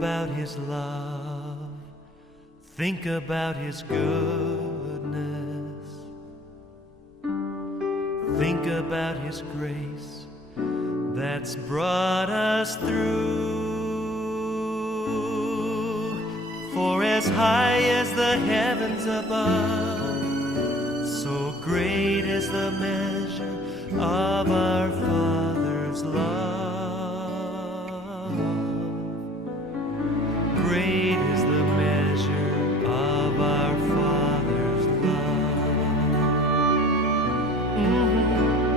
about His love, think about His goodness, think about His grace that's brought us through. For as high as the heavens above, so great is the measure of our Father's love. Great is the measure of our Father's love.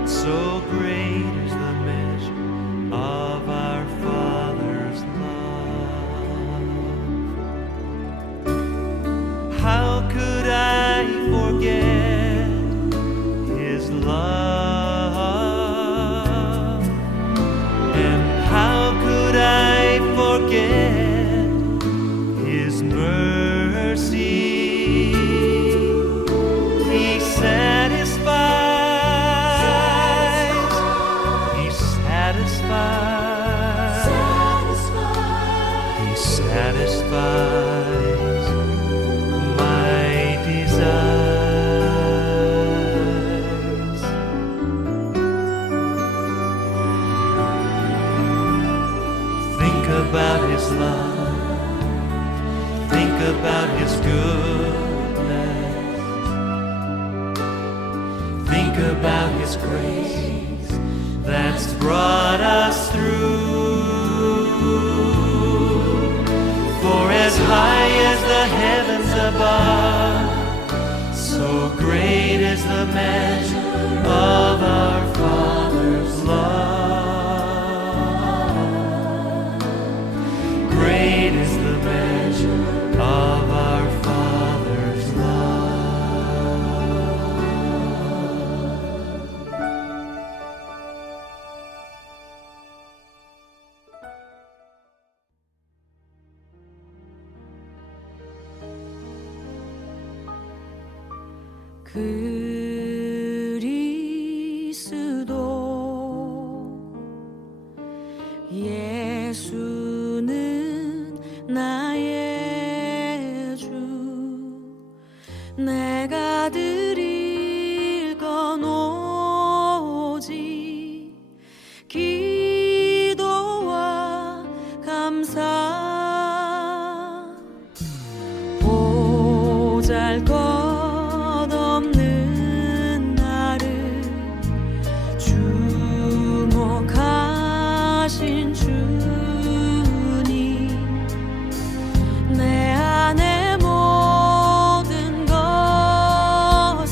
So great is the measure of our Father's love. How could I forget His love? And how could I forget His mercy? He satisfies, He satisfies, He satisfies my desires. Think about His love, think about His goodness, think about His grace that's brought us through. For as high as the heavens above, so great is the measure of our Father's love. Great is the measure of our Father's love. 그리스도 예수는 나의 주, 내가 드릴 건 오직 기도와 감사. 보잘것없는 나를 주목하신 주님, 내 안의 모든 것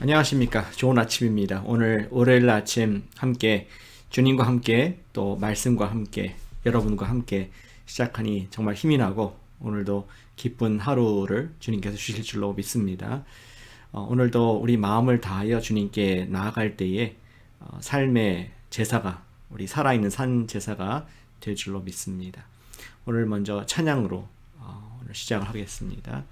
안녕하십니까. 좋은 아침입니다. 오늘 월요일 아침 함께 주님과 함께 또 말씀과 함께 여러분과 함께 시작하니 정말 힘이 나고 오늘도 기쁜 하루를 주님께서 주실 줄로 믿습니다. 오늘도 우리 마음을 다하여 주님께 나아갈 때에 삶의 제사가 우리 살아있는 산 제사가 될 줄로 믿습니다. 오늘 먼저 찬양으로 오늘 시작을 하겠습니다.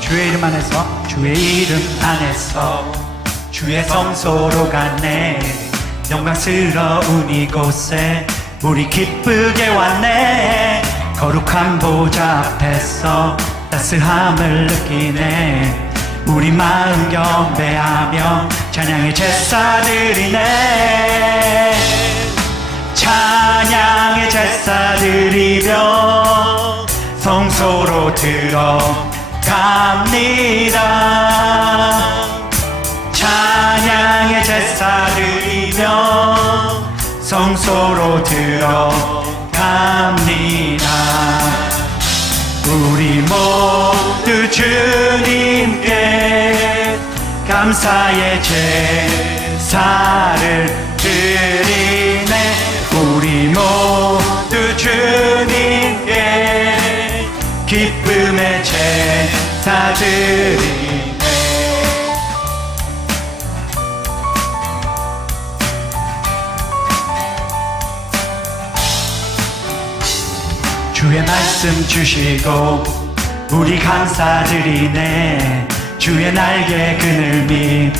주의 이름 안에서 주의 이름 안에서 주의 성소로 가네. 영광스러운 이곳에 우리 기쁘게 왔네. 거룩한 보좌 앞에서 따스함을 느끼네. 우리 마음 경배하며 찬양의 제사 드리네. 찬양의 제사 드리며 성소로 들어갑니다. 찬양의 제사 드리며 성소로 들어갑니다. 우리 모두 주님께 감사의 제사를 드리네. 우리 모두 주님께 기쁨의 제사 드리네. 주의 말씀 주시고 우리 감사드리네. 주의 날개 그늘미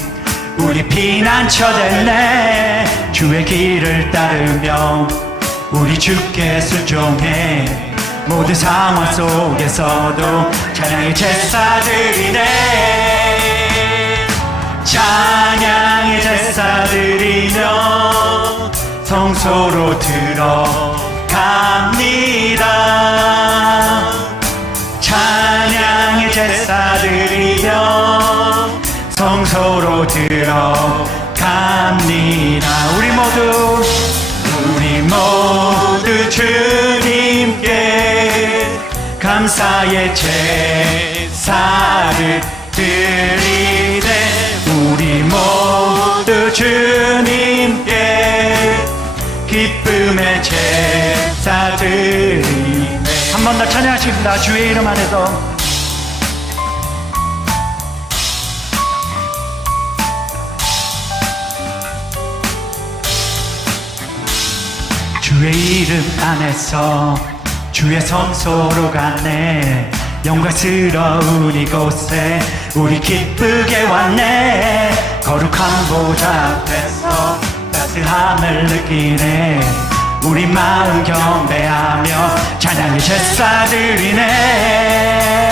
우리 피난처 됐네. 주의 길을 따르며 우리 주께 순종해. 모든 상황 속에서도 찬양의 제사 드리네. 찬양의 제사 드리며 성소로 들어갑니다. 찬양의 제사 드리며 성소로 들어갑니다. 우리 모두 주님께 감사의 제사를 드리네. 우리 모두 주님께 기쁨의 제사 드리네. 한 번 더 찬양하십니다. 주의 이름 안에서 주의 이름 안에서 주의 성소로 가네. 영광스러운 이곳에 우리 기쁘게 왔네. 거룩한 보좌 앞에서 따스함을 느끼네. 우리 마음 경배하며 찬양의 제사 드리네.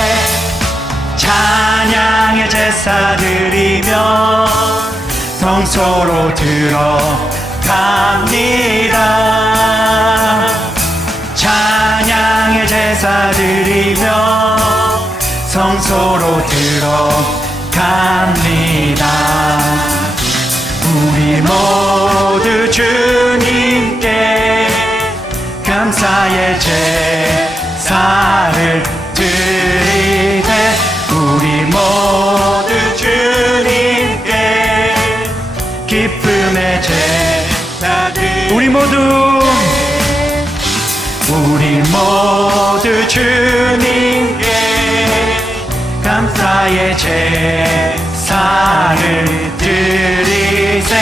찬양의 제사 드리며 성소로 들어갑니다. 찬양의 제사 드리며 성소로 들어갑니다. 우리 모두 주님께 감사의 제사를 드리네. 우리 모두 주님께 기쁨의 제사 드리네. 우리 모두 주님께 감사의 제사를 드리세.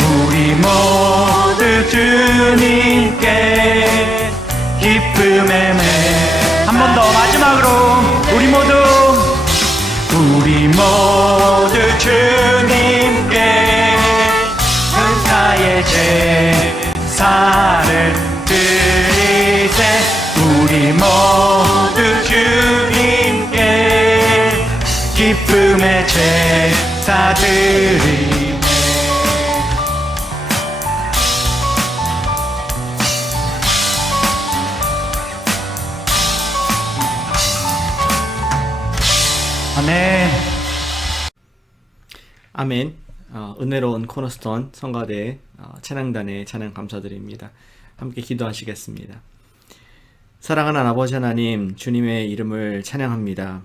우리 모두 주님께 기쁨의 한 번 더 마지막으로 우리 모두 주님께 감사의 제사를 드리세. 우리 모두 주님께 기쁨의 제사 드리네. 아멘. 아멘. 은혜로운 코너스톤 성가대 찬양단의 찬양 감사드립니다. 함께 기도하시겠습니다. 사랑하는 아버지 하나님, 주님의 이름을 찬양합니다.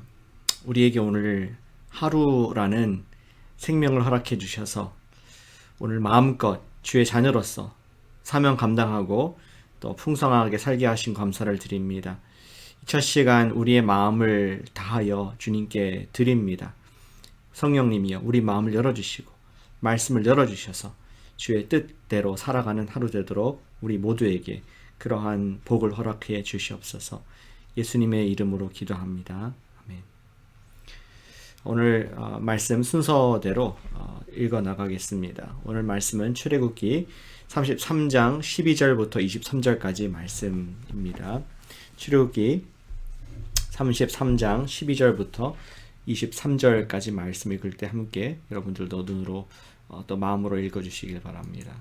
우리에게 오늘 하루라는 생명을 허락해 주셔서 오늘 마음껏 주의 자녀로서 사명 감당하고 또 풍성하게 살게 하신 감사를 드립니다. 첫 시간 우리의 마음을 다하여 주님께 드립니다. 성령님이여 우리 마음을 열어주시고 말씀을 열어주셔서 주의 뜻대로 살아가는 하루 되도록 우리 모두에게 그러한 복을 허락해 주시옵소서. 예수님의 이름으로 기도합니다. 아멘. 오늘 말씀 순서대로 읽어 나가겠습니다. 오늘 말씀은 출애굽기 33장 12절부터 23절까지 말씀입니다. 출애굽기 33장 12절부터 23절까지 말씀 읽을 때 함께 여러분들도 눈으로 또 마음으로 읽어주시길 바랍니다.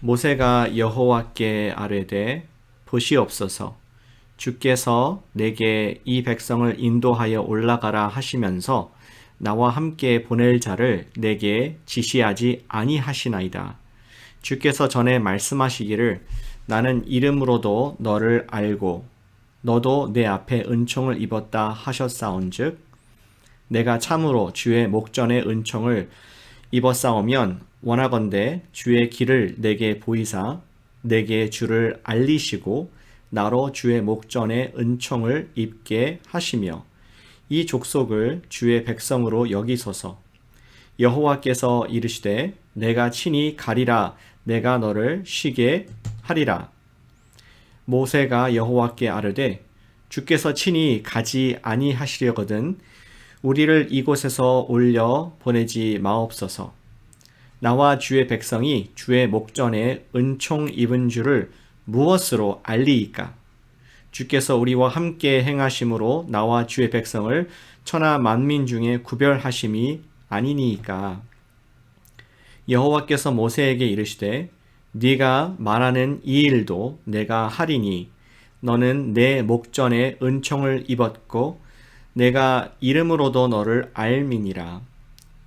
모세가 여호와께 아뢰되 보시옵소서 주께서 내게 이 백성을 인도하여 올라가라 하시면서 나와 함께 보낼 자를 내게 지시하지 아니하시나이다. 주께서 전에 말씀하시기를 나는 이름으로도 너를 알고 너도 내 앞에 은총을 입었다 하셨사온즉 내가 참으로 주의 목전에 은총을 입었사오면 원하건대 주의 길을 내게 보이사 내게 주를 알리시고 나로 주의 목전에 은총을 입게 하시며 이 족속을 주의 백성으로 여기소서. 여호와께서 이르시되 내가 친히 가리라 내가 너를 쉬게 하리라. 모세가 여호와께 아뢰되 주께서 친히 가지 아니하시려거든 우리를 이곳에서 올려 보내지 마옵소서. 나와 주의 백성이 주의 목전에 은총 입은 줄을 무엇으로 알리이까? 주께서 우리와 함께 행하심으로 나와 주의 백성을 천하 만민 중에 구별하심이 아니니이까. 여호와께서 모세에게 이르시되 네가 말하는 이 일도 내가 하리니 너는 내 목전에 은총을 입었고 내가 이름으로도 너를 알미니라.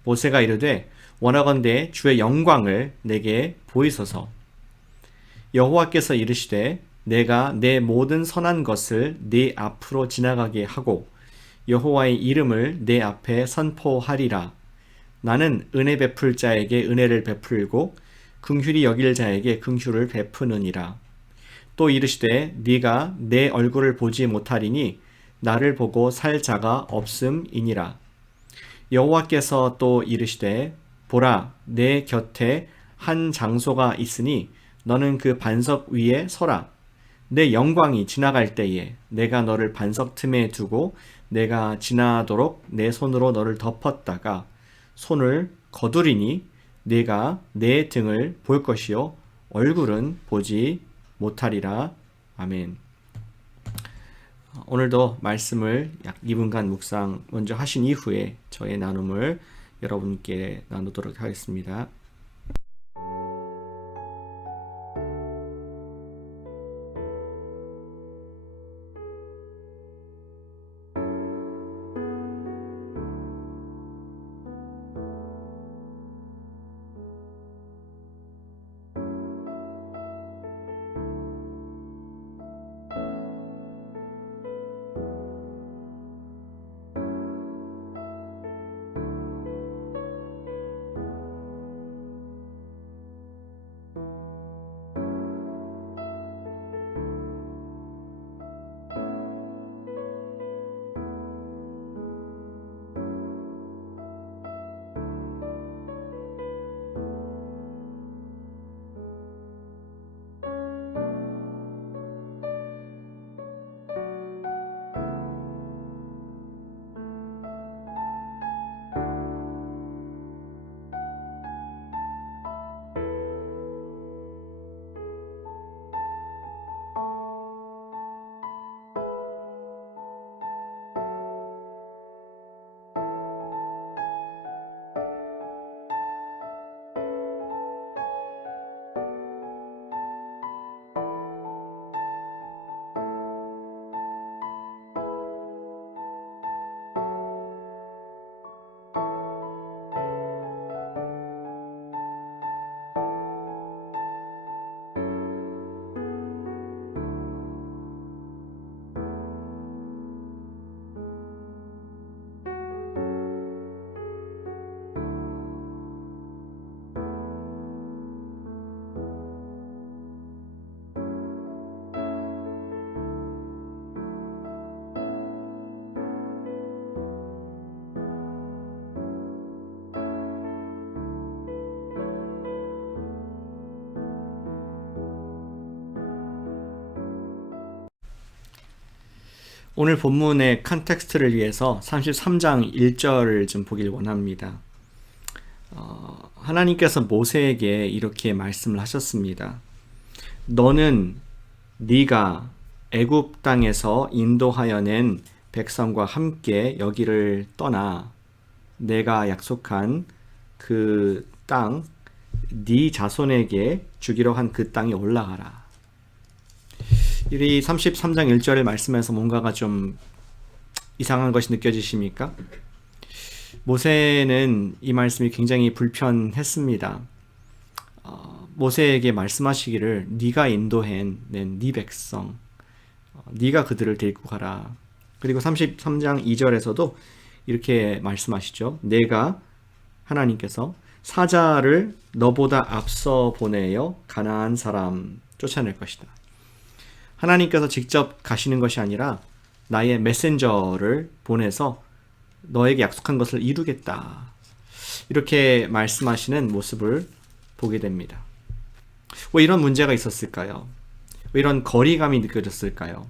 모세가 이르되 원하건대 주의 영광을 내게 보이소서. 여호와께서 이르시되 내가 내 모든 선한 것을 네 앞으로 지나가게 하고 여호와의 이름을 내 앞에 선포하리라. 나는 은혜 베풀 자에게 은혜를 베풀고 긍휼히 여길 자에게 긍휼을 베푸느니라. 또 이르시되 네가 내 얼굴을 보지 못하리니 나를 보고 살 자가 없음이니라. 여호와께서 또 이르시되 보라 내 곁에 한 장소가 있으니 너는 그 반석 위에 서라. 내 영광이 지나갈 때에 내가 너를 반석 틈에 두고 내가 지나도록 내 손으로 너를 덮었다가 손을 거두리니 네가 내 등을 볼 것이요 얼굴은 보지 못하리라. 아멘. 오늘도 말씀을 약 2분간 묵상 먼저 하신 이후에 저의 나눔을 여러분께 나누도록 하겠습니다. 오늘 본문의 컨텍스트를 위해서 33장 1절을 좀 보길 원합니다. 하나님께서 모세에게 이렇게 말씀을 하셨습니다. 너는 네가 애굽 땅에서 인도하여 낸 백성과 함께 여기를 떠나 내가 약속한 그 땅, 네 자손에게 주기로 한 그 땅에 올라가라. 이 33장 1절의 말씀에서 뭔가가 좀 이상한 것이 느껴지십니까? 모세는 이 말씀이 굉장히 불편했습니다. 모세에게 말씀하시기를 네가 인도한 네 백성, 네가 그들을 데리고 가라. 그리고 33장 2절에서도 이렇게 말씀하시죠. 내가 하나님께서 사자를 너보다 앞서 보내어 가나안 사람 쫓아낼 것이다. 하나님께서 직접 가시는 것이 아니라 나의 메신저를 보내서 너에게 약속한 것을 이루겠다. 이렇게 말씀하시는 모습을 보게 됩니다. 왜 이런 문제가 있었을까요? 왜 이런 거리감이 느껴졌을까요?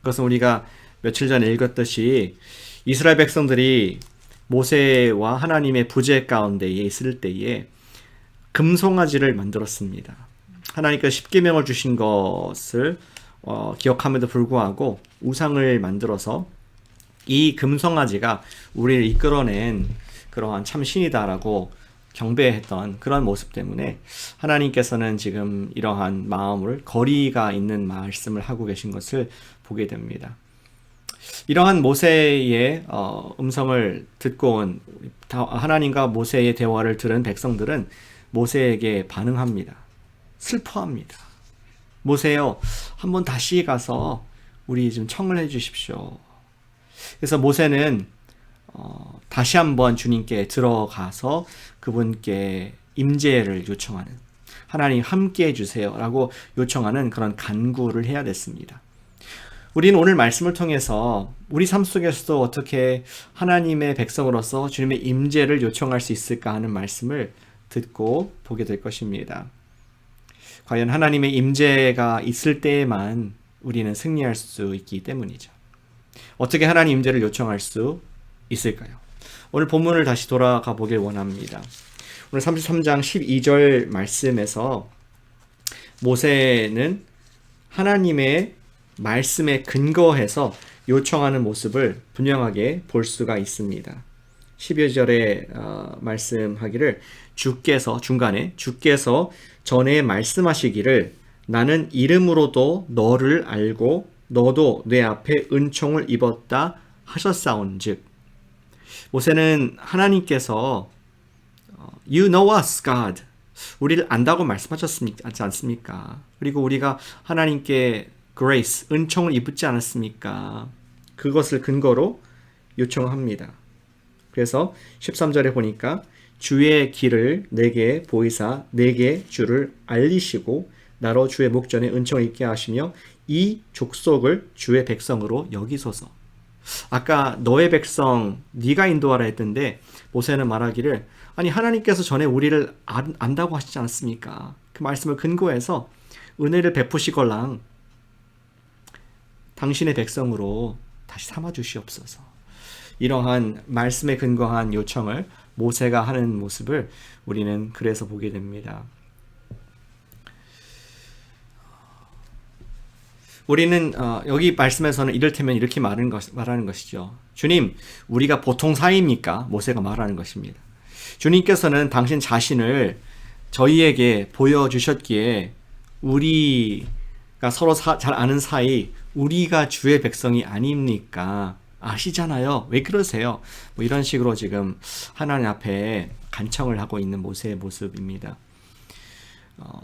그것은 우리가 며칠 전에 읽었듯이 이스라엘 백성들이 모세와 하나님의 부재 가운데에 있을 때에 금송아지를 만들었습니다. 하나님께서 십계명을 주신 것을 기억함에도 불구하고 우상을 만들어서 이 금송아지가 우리를 이끌어낸 그러한 참 신이다라고 경배했던 그런 모습 때문에 하나님께서는 지금 이러한 마음을 거리가 있는 말씀을 하고 계신 것을 보게 됩니다. 이러한 모세의 음성을 듣고 온 하나님과 모세의 대화를 들은 백성들은 모세에게 반응합니다. 슬퍼합니다. 모세여, 한번 다시 가서 우리 좀 청을 해 주십시오. 그래서 모세는 다시 한번 주님께 들어가서 그분께 임재를 요청하는, 하나님 함께 해주세요 라고 요청하는 그런 간구를 해야 됐습니다. 우리는 오늘 말씀을 통해서 우리 삶 속에서도 어떻게 하나님의 백성으로서 주님의 임재를 요청할 수 있을까 하는 말씀을 듣고 보게 될 것입니다. 과연 하나님의 임재가 있을 때에만 우리는 승리할 수 있기 때문이죠. 어떻게 하나님 임재를 요청할 수 있을까요? 오늘 본문을 다시 돌아가 보길 원합니다. 오늘 33장 12절 말씀에서 모세는 하나님의 말씀에 근거해서 요청하는 모습을 분명하게 볼 수가 있습니다. 12절에 말씀하기를 주께서 전에 말씀하시기를 나는 이름으로도 너를 알고 너도 내 앞에 은총을 입었다 하셨사온즉. 모세는 하나님께서 You know us, God. 우리를 안다고 말씀하셨지 않습니까? 그리고 우리가 하나님께 grace, 은총을 입지 않았습니까? 그것을 근거로 요청합니다. 그래서 13절에 보니까 주의 길을 내게 보이사 내게 주를 알리시고 나로 주의 목전에 은총을 입게 하시며 이 족속을 주의 백성으로 여기소서. 아까 너의 백성 네가 인도하라 했던데 모세는 말하기를 아니 하나님께서 전에 우리를 안다고 하시지 않았습니까? 그 말씀을 근거해서 은혜를 베푸시걸랑 당신의 백성으로 다시 삼아 주시옵소서. 이러한 말씀에 근거한 요청을 모세가 하는 모습을 우리는 그래서 보게 됩니다. 우리는 여기 말씀에서는 이를테면 이렇게 말하는 것이죠. 주님, 우리가 보통 사이입니까? 모세가 말하는 것입니다. 주님께서는 당신 자신을 저희에게 보여주셨기에 우리가 서로 잘 아는 사이, 우리가 주의 백성이 아닙니까? 아시잖아요. 왜 그러세요? 뭐 이런 식으로 지금 하나님 앞에 간청을 하고 있는 모세의 모습입니다.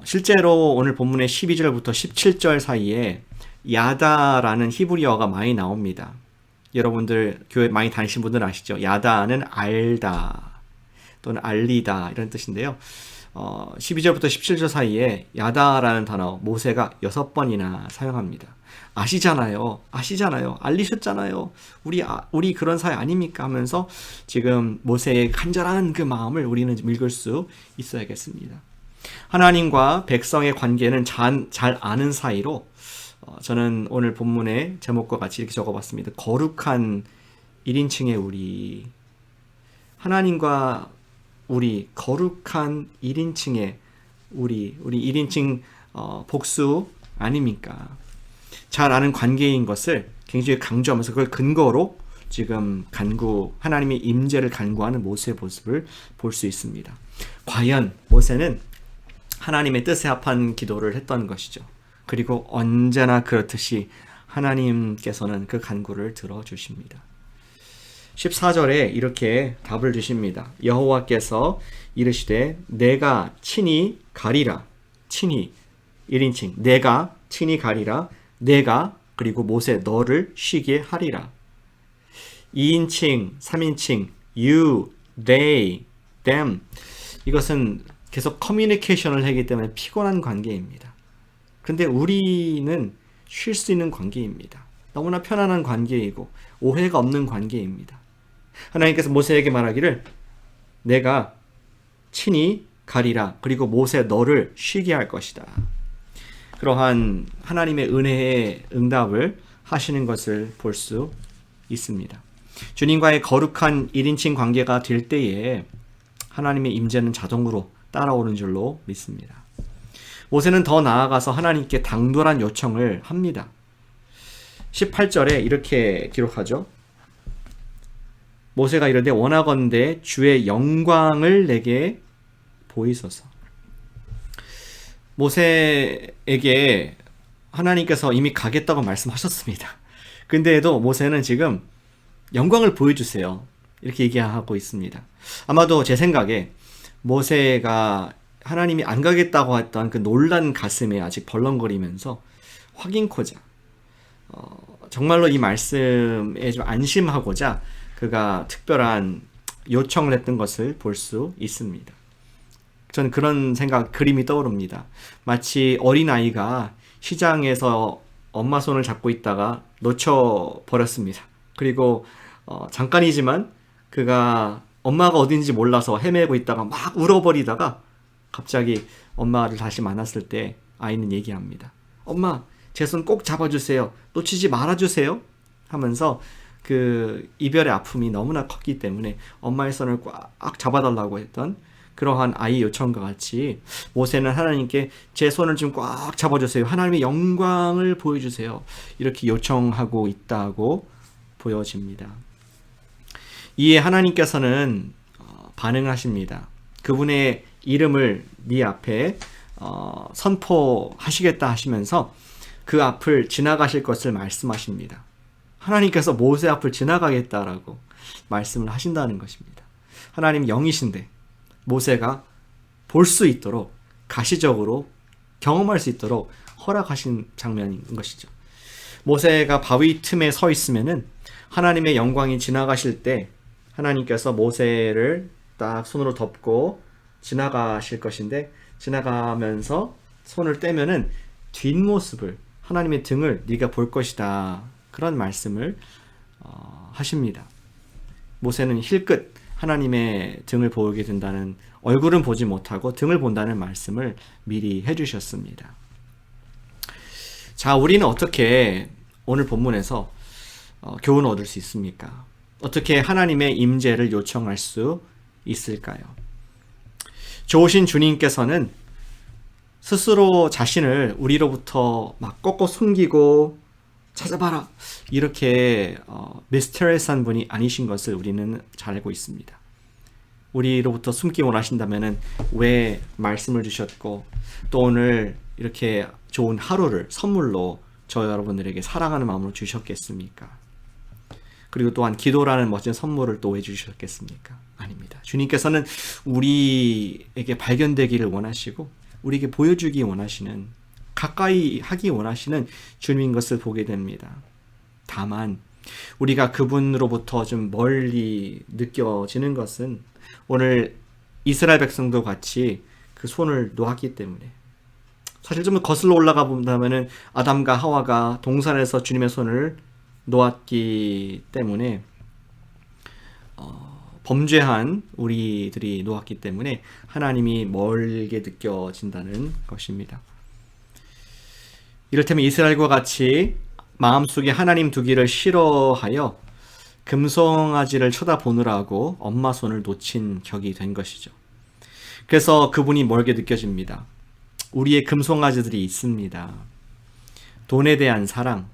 실제로 오늘 본문의 12절부터 17절 사이에 야다라는 히브리어가 많이 나옵니다. 여러분들 교회 많이 다니신 분들 아시죠? 야다는 알다 또는 알리다 이런 뜻인데요. 12절부터 17절 사이에 야다라는 단어 모세가 6번이나 사용합니다. 아시잖아요. 알리셨잖아요. 우리 그런 사이 아닙니까? 하면서 지금 모세의 간절한 그 마음을 우리는 읽을 수 있어야겠습니다. 하나님과 백성의 관계는 잘 아는 사이로 저는 오늘 본문의 제목과 같이 이렇게 적어봤습니다. 거룩한 1인칭의 우리. 하나님과 우리, 거룩한 1인칭의 우리 1인칭 복수 아닙니까? 잘 아는 관계인 것을 굉장히 강조하면서 그걸 근거로 지금 하나님의 임재를 간구하는 모세의 모습을 볼 수 있습니다. 과연 모세는 하나님의 뜻에 합한 기도를 했던 것이죠. 그리고 언제나 그렇듯이 하나님께서는 그 간구를 들어주십니다. 14절에 이렇게 답을 주십니다. 여호와께서 이르시되 내가 친히 가리라. 친히 1인칭 내가 친히 가리라. 내가 그리고 모세 너를 쉬게 하리라. 2인칭 3인칭 you, they, them 이것은 계속 커뮤니케이션을 하기 때문에 피곤한 관계입니다. 그런데 우리는 쉴 수 있는 관계입니다. 너무나 편안한 관계이고 오해가 없는 관계입니다. 하나님께서 모세에게 말하기를 내가 친히 가리라. 그리고 모세 너를 쉬게 할 것이다. 그러한 하나님의 은혜의 응답을 하시는 것을 볼 수 있습니다. 주님과의 거룩한 1인칭 관계가 될 때에 하나님의 임재는 자동으로 따라오는 줄로 믿습니다. 모세는 더 나아가서 하나님께 당돌한 요청을 합니다. 18절에 이렇게 기록하죠. 모세가 이르되 원하건대 주의 영광을 내게 보이소서. 모세에게 하나님께서 이미 가겠다고 말씀하셨습니다. 근데도 모세는 지금 영광을 보여주세요. 이렇게 얘기하고 있습니다. 아마도 제 생각에 모세가 하나님이 안 가겠다고 했던 그 놀란 가슴에 아직 벌렁거리면서 확인코자 정말로 이 말씀에 좀 안심하고자 그가 특별한 요청을 했던 것을 볼 수 있습니다. 저는 그런 그림이 떠오릅니다. 마치 어린아이가 시장에서 엄마 손을 잡고 있다가 놓쳐버렸습니다. 그리고 잠깐이지만 그가 엄마가 어딘지 몰라서 헤매고 있다가 막 울어버리다가 갑자기 엄마를 다시 만났을 때 아이는 얘기합니다. 엄마, 제 손 꼭 잡아주세요. 놓치지 말아주세요. 하면서 그 이별의 아픔이 너무나 컸기 때문에 엄마의 손을 꽉 잡아달라고 했던 그러한 아이 요청과 같이 모세는 하나님께 제 손을 좀 꽉 잡아주세요. 하나님의 영광을 보여주세요. 이렇게 요청하고 있다고 보여집니다. 이에 하나님께서는 반응하십니다. 그분의 이름을 네 앞에 선포하시겠다 하시면서 그 앞을 지나가실 것을 말씀하십니다. 하나님께서 모세 앞을 지나가겠다라고 말씀을 하신다는 것입니다. 하나님 영이신데 모세가 볼 수 있도록 가시적으로 경험할 수 있도록 허락하신 장면인 것이죠. 모세가 바위 틈에 서 있으면은 하나님의 영광이 지나가실 때 하나님께서 모세를 딱 손으로 덮고 지나가실 것인데 지나가면서 손을 떼면은 뒷모습을 하나님의 등을 네가 볼 것이다. 그런 말씀을 하십니다. 모세는 힐끗 하나님의 등을 보게 된다는 얼굴은 보지 못하고 등을 본다는 말씀을 미리 해주셨습니다. 자, 우리는 어떻게 오늘 본문에서 교훈을 얻을 수 있습니까? 어떻게 하나님의 임재를 요청할 수 있을까요? 좋으신 주님께서는 스스로 자신을 우리로부터 막 꺾고 숨기고 찾아봐라 이렇게 미스터리어스한 분이 아니신 것을 우리는 잘 알고 있습니다. 우리로부터 숨기 원하신다면 왜 말씀을 주셨고 또 오늘 이렇게 좋은 하루를 선물로 저 여러분들에게 사랑하는 마음으로 주셨겠습니까? 그리고 또한 기도라는 멋진 선물을 또 왜 주셨겠습니까? 아닙니다. 주님께서는 우리에게 발견되기를 원하시고 우리에게 보여주기 원하시는 가까이 하기 원하시는 주님인 것을 보게 됩니다. 다만 우리가 그분으로부터 좀 멀리 느껴지는 것은 오늘 이스라엘 백성도 같이 그 손을 놓았기 때문에 사실 좀 거슬러 올라가 본다면은 아담과 하와가 동산에서 주님의 손을 놓았기 때문에 범죄한 우리들이 놓았기 때문에 하나님이 멀게 느껴진다는 것입니다. 이를테면 이스라엘과 같이 마음속에 하나님 두기를 싫어하여 금송아지를 쳐다보느라고 엄마 손을 놓친 격이 된 것이죠. 그래서 그분이 멀게 느껴집니다. 우리의 금송아지들이 있습니다. 돈에 대한 사랑,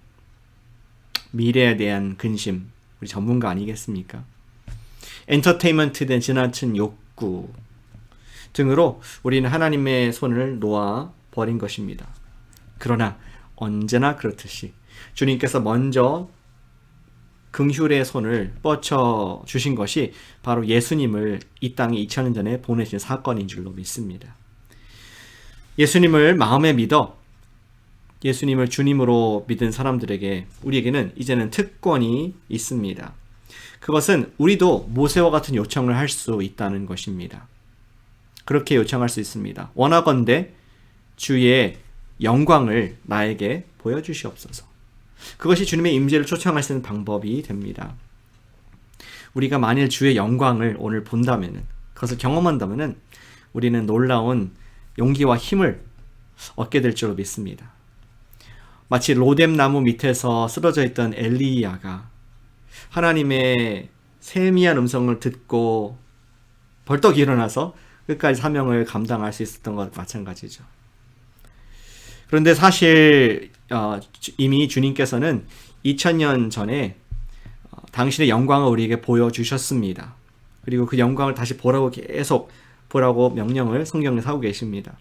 미래에 대한 근심, 우리 전문가 아니겠습니까? 엔터테인먼트에 대한 지나친 욕구 등으로 우리는 하나님의 손을 놓아 버린 것입니다. 그러나 언제나 그렇듯이 주님께서 먼저 긍휼의 손을 뻗쳐 주신 것이 바로 예수님을 이 땅에 2000년 전에 보내신 사건인 줄로 믿습니다. 예수님을 마음에 믿어 예수님을 주님으로 믿은 사람들에게 우리에게는 이제는 특권이 있습니다. 그것은 우리도 모세와 같은 요청을 할 수 있다는 것입니다. 그렇게 요청할 수 있습니다. 원하건대 주의 영광을 나에게 보여주시옵소서. 그것이 주님의 임재를 초청할 수 있는 방법이 됩니다. 우리가 만일 주의 영광을 오늘 본다면, 그것을 경험한다면 우리는 놀라운 용기와 힘을 얻게 될 줄로 믿습니다. 마치 로뎀 나무 밑에서 쓰러져 있던 엘리야가 하나님의 세미한 음성을 듣고 벌떡 일어나서 끝까지 사명을 감당할 수 있었던 것 마찬가지죠. 그런데 사실 이미 주님께서는 2000년 전에 당신의 영광을 우리에게 보여주셨습니다. 그리고 그 영광을 다시 보라고 계속 보라고 명령을 성경에 하고 계십니다.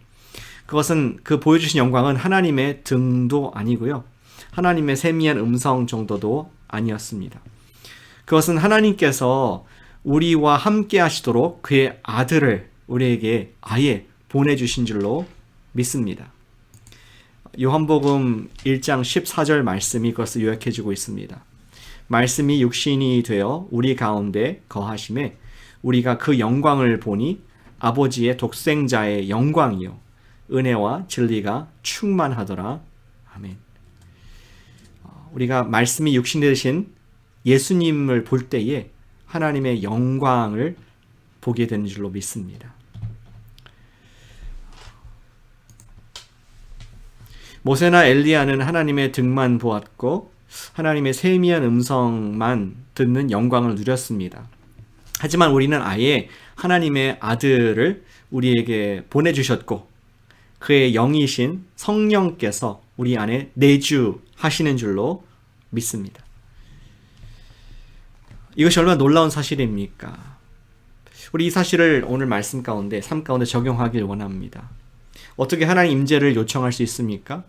그것은 그 보여주신 영광은 하나님의 등도 아니고요. 하나님의 세미한 음성 정도도 아니었습니다. 그것은 하나님께서 우리와 함께 하시도록 그의 아들을 우리에게 아예 보내주신 줄로 믿습니다. 요한복음 1장 14절 말씀이 그것을 요약해주고 있습니다. 말씀이 육신이 되어 우리 가운데 거하심에 우리가 그 영광을 보니 아버지의 독생자의 영광이요 은혜와 진리가 충만하더라. 아멘. 우리가 말씀이 육신 되신 예수님을 볼 때에 하나님의 영광을 보게 되는 줄로 믿습니다. 모세나 엘리야는 하나님의 등만 보았고 하나님의 세미한 음성만 듣는 영광을 누렸습니다. 하지만 우리는 아예 하나님의 아들을 우리에게 보내주셨고 그의 영이신 성령께서 우리 안에 내주하시는 줄로 믿습니다. 이것이 얼마나 놀라운 사실입니까? 우리 이 사실을 오늘 말씀 가운데, 삶 가운데 적용하길 원합니다. 어떻게 하나님 임재를 요청할 수 있습니까?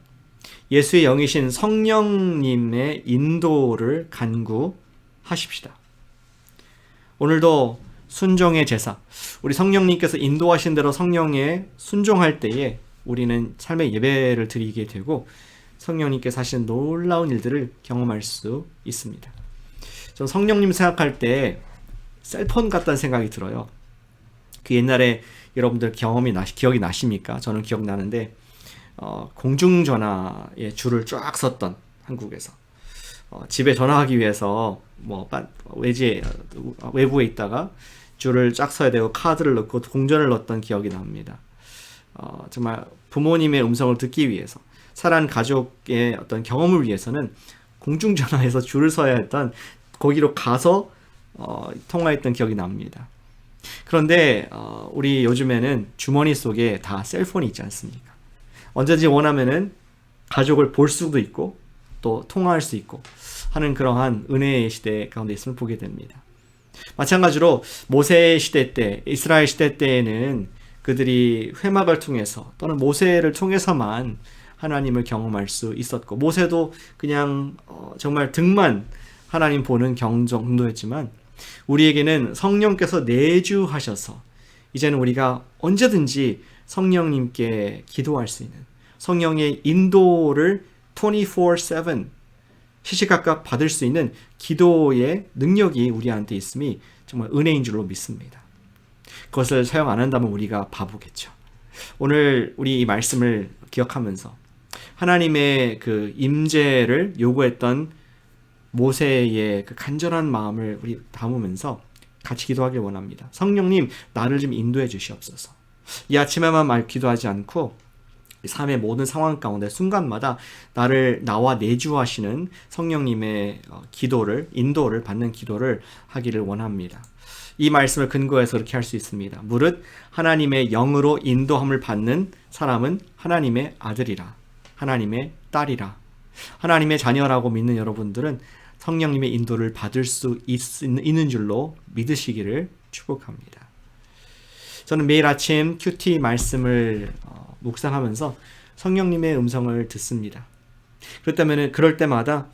예수의 영이신 성령님의 인도를 간구하십시다. 오늘도 순종의 제사, 우리 성령님께서 인도하신 대로 성령에 순종할 때에 우리는 삶의 예배를 드리게 되고 성령님께서 하시는 놀라운 일들을 경험할 수 있습니다. 저는 성령님 생각할 때 셀폰 같다는 생각이 들어요. 그 옛날에 여러분들 기억이 나십니까? 저는 기억나는데 공중전화에 줄을 쫙 섰던 한국에서 집에 전화하기 위해서 외부에 있다가 줄을 쫙 서야 되고 카드를 넣고 공전을 넣었던 기억이 납니다. 정말 부모님의 음성을 듣기 위해서 살아난 가족의 어떤 경험을 위해서는 공중전화에서 줄을 서야 했던 거기로 가서 통화했던 기억이 납니다. 그런데 우리 요즘에는 주머니 속에 다 셀폰이 있지 않습니까? 언제든지 원하면은 가족을 볼 수도 있고 또 통화할 수 있고 하는 그러한 은혜의 시대 가운데 있음을 보게 됩니다. 마찬가지로 모세 시대 때, 이스라엘 시대 때에는 그들이 회막을 통해서 또는 모세를 통해서만 하나님을 경험할 수 있었고 모세도 그냥 정말 등만 하나님 보는 정도였지만 우리에게는 성령께서 내주하셔서 이제는 우리가 언제든지 성령님께 기도할 수 있는 성령의 인도를 24/7 시시각각 받을 수 있는 기도의 능력이 우리한테 있음이 정말 은혜인 줄로 믿습니다. 그것을 사용 안 한다면 우리가 바보겠죠. 오늘 우리 이 말씀을 기억하면서 하나님의 그 임재를 요구했던 모세의 그 간절한 마음을 우리 담으면서 같이 기도하길 원합니다. 성령님, 나를 좀 인도해 주시옵소서. 이 아침에만 기도하지 않고 삶의 모든 상황 가운데 순간마다 나와 내주하시는 성령님의 기도를, 인도를 받는 기도를 하기를 원합니다. 이 말씀을 근거해서 그렇게 할 수 있습니다. 무릇 하나님의 영으로 인도함을 받는 사람은 하나님의 아들이라, 하나님의 딸이라. 하나님의 자녀라고 믿는 여러분들은 성령님의 인도를 받을 수 있는 줄로 믿으시기를 축복합니다. 저는 매일 아침 큐티 말씀을 묵상하면서 성령님의 음성을 듣습니다. 그럴 때마다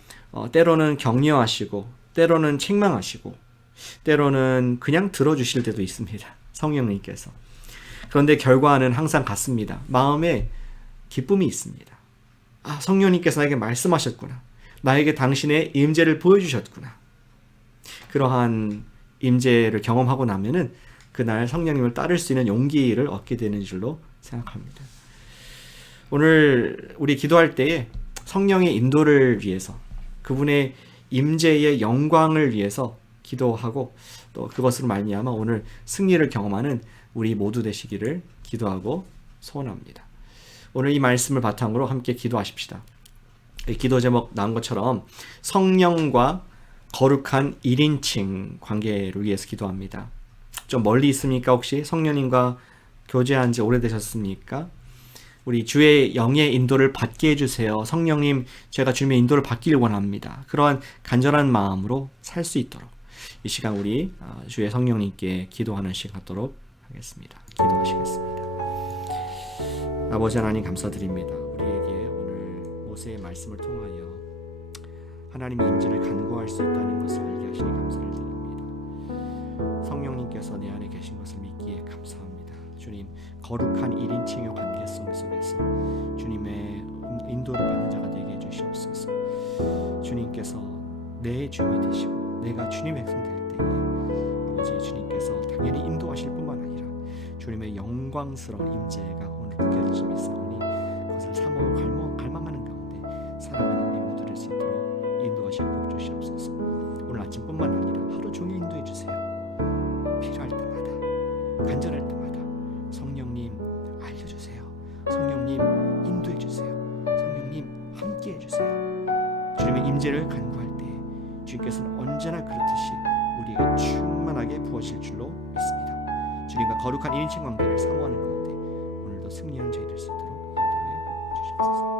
때로는 격려하시고, 때로는 책망하시고, 때로는 그냥 들어주실 때도 있습니다. 성령님께서. 그런데 결과는 항상 같습니다. 마음에 기쁨이 있습니다. 아, 성령님께서 나에게 말씀하셨구나. 나에게 당신의 임재를 보여주셨구나. 그러한 임재를 경험하고 나면은 그날 성령님을 따를 수 있는 용기를 얻게 되는 줄로 생각합니다. 오늘 우리 기도할 때에 성령의 인도를 위해서, 그분의 임재의 영광을 위해서 기도하고, 또 그것으로 말미암아 오늘 승리를 경험하는 우리 모두 되시기를 기도하고 소원합니다. 오늘 이 말씀을 바탕으로 함께 기도하십시다. 기도 제목 나온 것처럼 성령과 거룩한 1인칭 관계를 위해서 기도합니다. 좀 멀리 있습니까? 혹시 성령님과 교제한 지 오래되셨습니까? 우리 주의 영의 인도를 받게 해주세요. 성령님, 제가 주님의 인도를 받기를 원합니다. 그러한 간절한 마음으로 살 수 있도록 이 시간 우리 주의 성령님께 기도하는 시간 갖도록 하겠습니다. 기도하시겠습니다. 아버지 하나님 감사드립니다. 우리에게 오늘 모세의 말씀을 통하여 하나님의 임재를 간구할 수 있다는 것을 알게 하시니 감사를 드립니다. 성령님께서 내 안에 계신 것을 믿기에 감사합니다. 주님, 거룩한 1인칭의 관계성 속에서 주님의 인도를 받는 자가 되게 해주시옵소서. 주님께서 내 주님이 되시고 내가 주님의 백성 될 때에 아버지 주님께서 당연히 인도하실 뿐만 아니라 주님의 영광스러운 임재가 오늘 느껴지심이 있사오니 그것을 사모하고 갈망하는 가운데 살아가는 우리 모두 될 수 있도록 인도하시고 복 주시옵소서. 오늘 아침뿐만 아니라 하루 종일 인도해 주세요. 필요할 때마다, 간절할 때마다 성령님 알려주세요. 성령님 인도해 주세요. 성령님 함께 해주세요. 주님의 임재를 간구할 때 주님께서는 언제나 그렇듯이 우리에게 충만하게 부어질 줄로 믿습니다. 주님과 거룩한 1인칭 관계를 사모하는 가운데 오늘도 승리하는 저희 될 수 있도록 인도해 주시옵소서.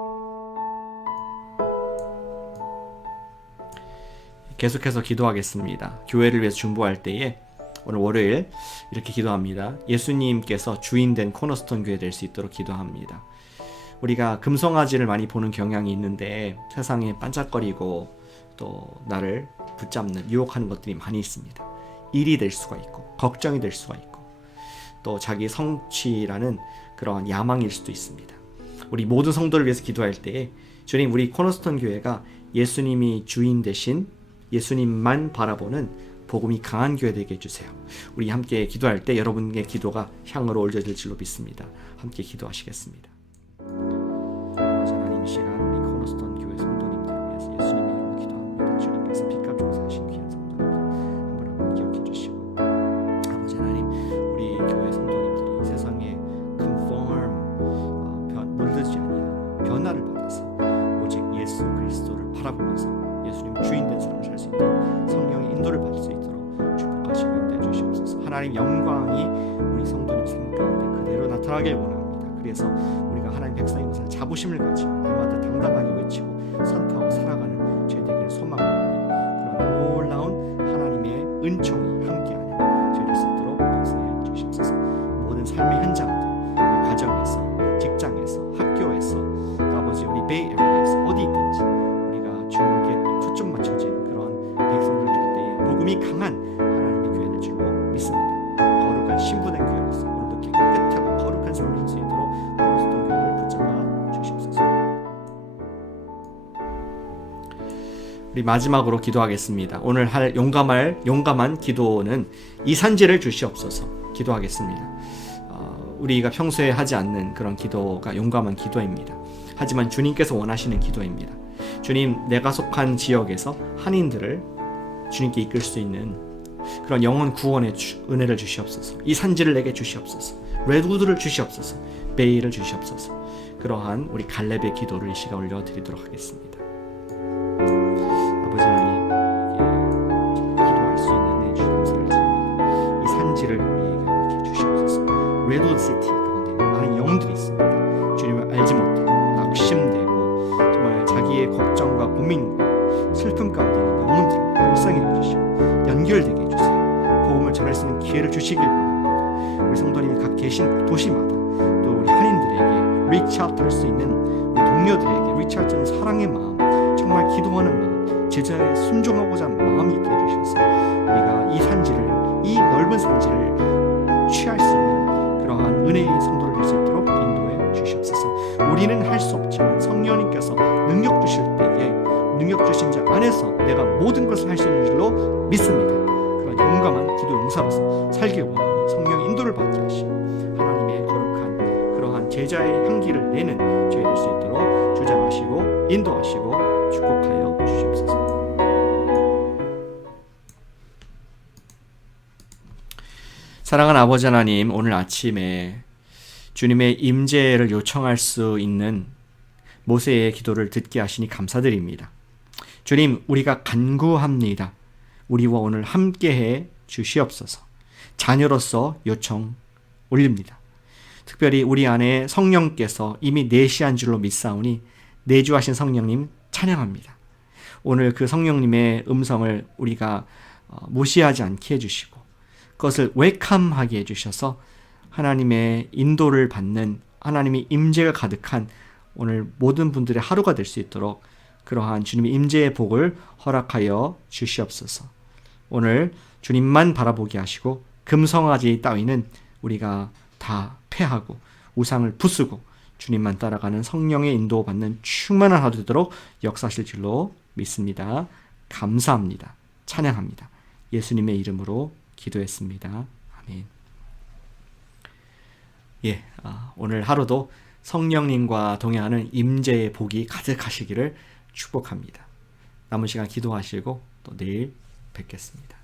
계속해서 기도하겠습니다. 교회를 위해서 중보할 때에 오늘 월요일 이렇게 기도합니다. 예수님께서 주인된 코너스톤 교회 될 수 있도록 기도합니다. 우리가 금송아지를 많이 보는 경향이 있는데 세상에 반짝거리고 또 나를 붙잡는 유혹하는 것들이 많이 있습니다. 일이 될 수가 있고 걱정이 될 수가 있고 또 자기 성취라는 그러한 야망일 수도 있습니다. 우리 모든 성도를 위해서 기도할 때에 주님, 우리 코너스톤 교회가 예수님이 주인 되신 예수님만 바라보는 복음이 강한 교회 되게 해주세요. 우리 함께 기도할 때 여러분의 기도가 향으로 올려질 줄로 믿습니다. 함께 기도하시겠습니다. 아버지 하나님, 이 시간 우리 코너스톤 교회 성도님들을 위해서 예수님의 이름으로 기도합니다. 주님께서 피값 종사하신 귀한 성도님들 한 분 한 분 기억해 주시고, 아버지 하나님, 우리 교회 성도님들이 세상에 물들지 아니하고 변화를 받아서 오직 예수 그리스도를 바라보면서 예수님 주인된 삶을 살 수 있도록 성령의 인도를 받을 수 있도록 축복하시고 인도해 주시옵소서. 하나님 영광이 우리 성도님 삶 가운데 그대로 나타나길 원합니다. 그래서 우리가 하나님 백성인 것을 자부심을 가지고 날마다 당당하게 외치고 선포하고 살아가는 저희 되기를 소망하오니 그런 놀라운 하나님의 은총이 함께하는 저희 될 수 있도록 역사해 주시옵소서. 모든 삶의 현장들, 가정에서, 직장에서, 학교에서, 또 아버지 우리 베이에리아에서 어디 있든지 우리가 주님께 초점 맞춰진 그런 백성들 될 때에 복음이 강한 하나님의 교회 될 줄로 믿습니다. 거룩한 신부된 교회로서 오늘도 깨끗하고 거룩한 삶을 살 수 있도록 코너스톤 교회를 붙잡아 주시옵소서. 우리 마지막으로 기도하겠습니다. 오늘 할 용감한 기도는 이산지를 주시옵소서. 기도하겠습니다. 우리가 평소에 하지 않는 그런 기도가 용감한 기도입니다. 하지만 주님께서 원하시는 기도입니다. 주님, 내가 속한 지역에서 한인들을 주님께 이끌 수 있는 그런 영혼 구원의 은혜를 주시옵소서. 이 산지를 내게 주시옵소서. 레드우드를 주시옵소서. 베이를 주시옵소서. 그러한 우리 갈렙의 기도를 이 시간 올려드리도록 하겠습니다. 아버지 하나님, 기도할 수 있는 내 주 감사를 드립니다. 이 산지를 우리에게 허락해 주시옵소서. 레드우드 시티 가운데 많은 영혼들이 있습니다. 주님을 알지 못하고 낙심되고 정말 자기의 걱정과 고민과 슬픔 가운데 있는 영혼들을 불쌍히 여주시고 연결되게 해주세요. 복음을 전할 수 있는 기회를 주시길 바랍니다. 우리 성도님이 각 계신 도시마다 또 우리 한인들에게 리치아웃 할 수 있는 우리 동료들에게 리치아웃 하는 사랑의 마음, 정말 기도하는 마음, 제자에 순종하고자 하는 마음이 있게 해주셔서 우리가 이 산지를, 이 넓은 산지를 취할 수 있는 그러한 은혜의 성도를 될 수 있도록 인도해 주시옵소서. 우리는 할 수 없지만 성령님께서 능력 주실 때에 능력 주신 자 안에서 내가 모든 것을 할 수 있는 줄로 믿습니다. 그런 용감한 기도 용사로서 살길 원하니 성령의 인도를 받게 하시고 하나님의 거룩한 그러한 제자의 향기를 내는 저희 될 수 있도록 주장하시고 인도하시고 축복하여 주시옵소서. 사랑하는 아버지 하나님, 오늘 아침에 주님의 임재를 요청할 수 있는 모세의 기도를 듣게 하시니 감사드립니다. 주님, 우리가 간구합니다. 우리와 오늘 함께해 주시옵소서. 자녀로서 요청 올립니다. 특별히 우리 안에 성령께서 이미 내시한 줄로 믿사오니 내주하신 성령님 찬양합니다. 오늘 그 성령님의 음성을 우리가 무시하지 않게 해주시고 그것을 웰컴하게 해주셔서 하나님의 인도를 받는 하나님의 임재가 가득한 오늘 모든 분들의 하루가 될 수 있도록 그러한 주님의 임재의 복을 허락하여 주시옵소서. 오늘 주님만 바라보게 하시고 금송아지 따위는 우리가 다 패하고 우상을 부수고 주님만 따라가는 성령의 인도받는 충만한 하루 되도록 역사하실 줄로 믿습니다. 감사합니다. 찬양합니다. 예수님의 이름으로 기도했습니다. 아멘. 오늘 하루도 성령님과 동행하는 임재의 복이 가득하시기를 축복합니다. 남은 시간 기도하시고 또 내일 뵙겠습니다.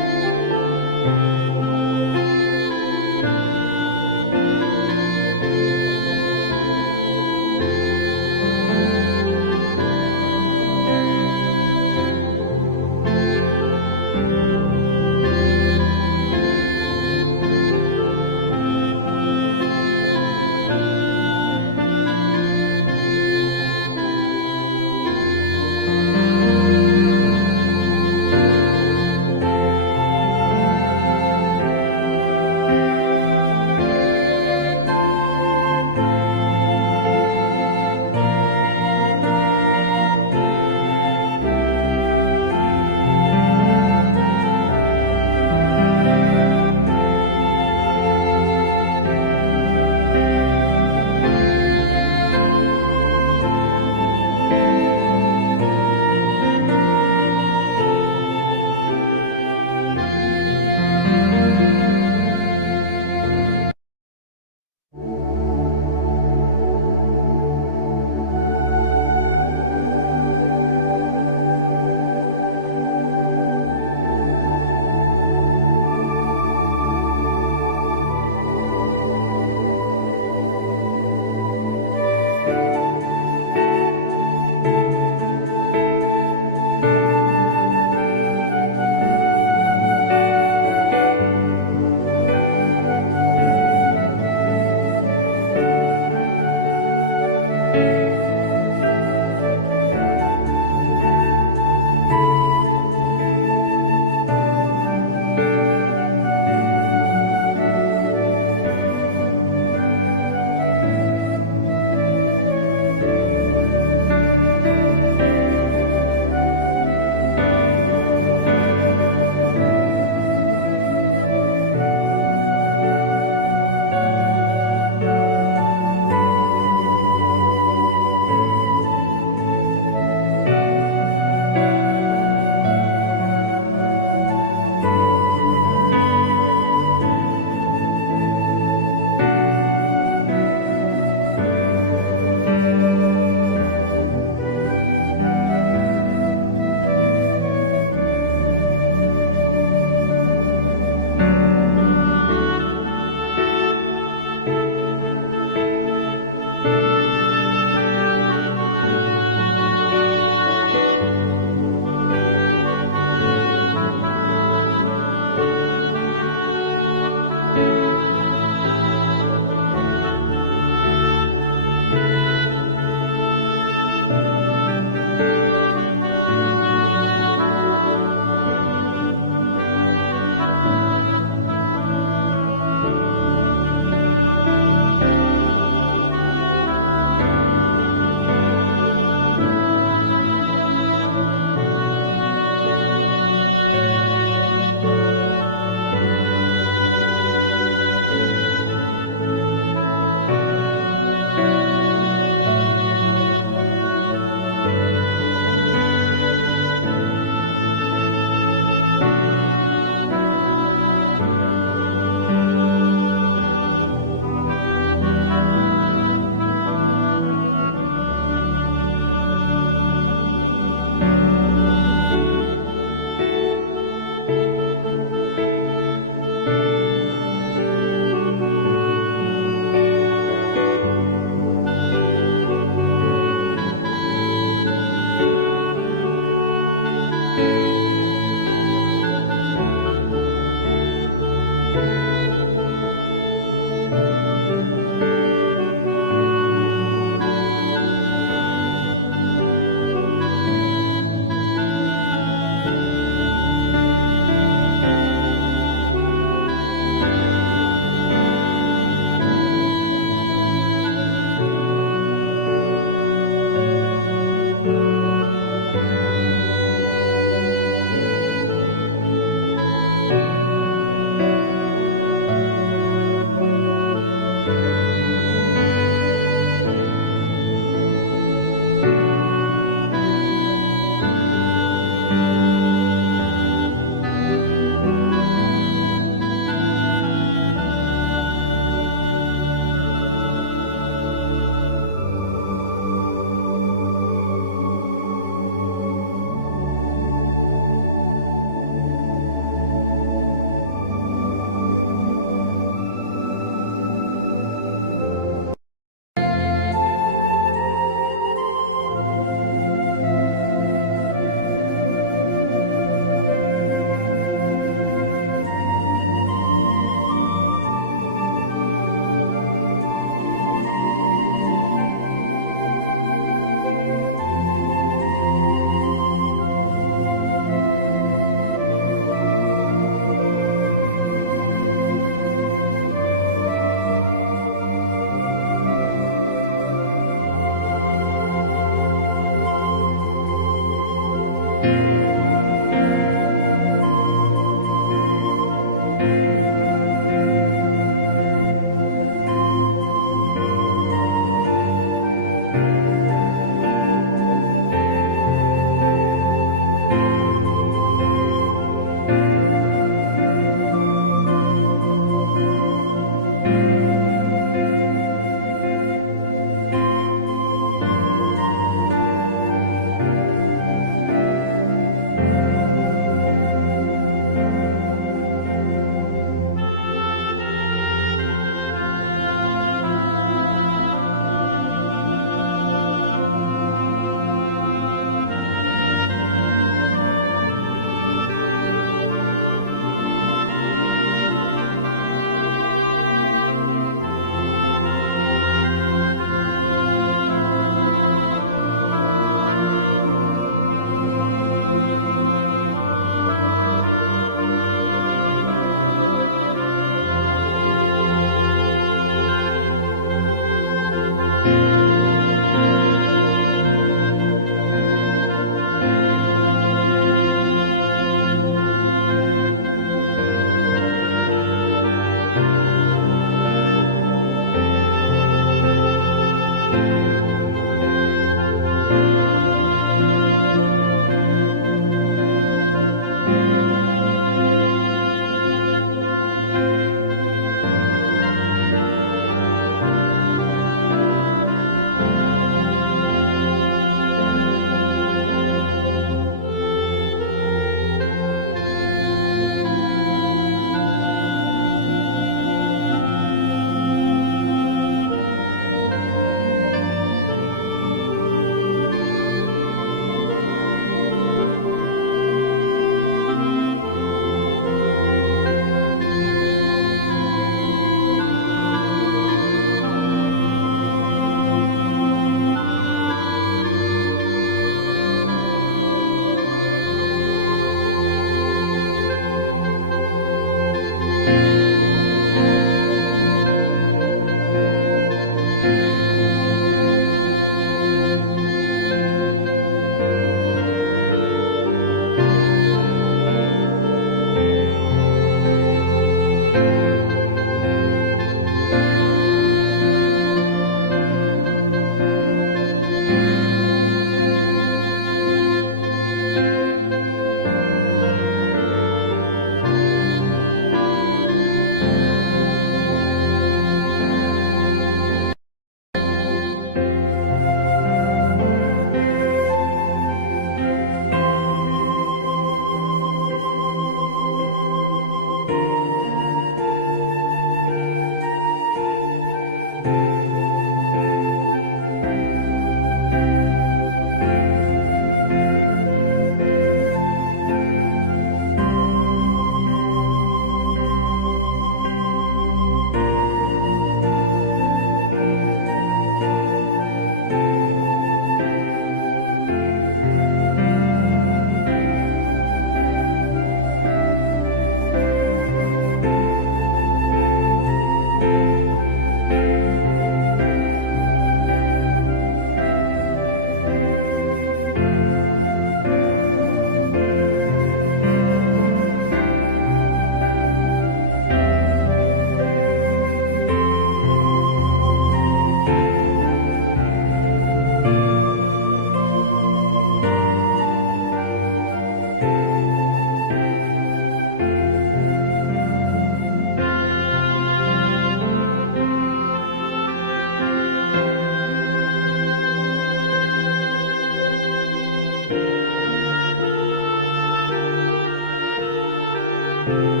아멘.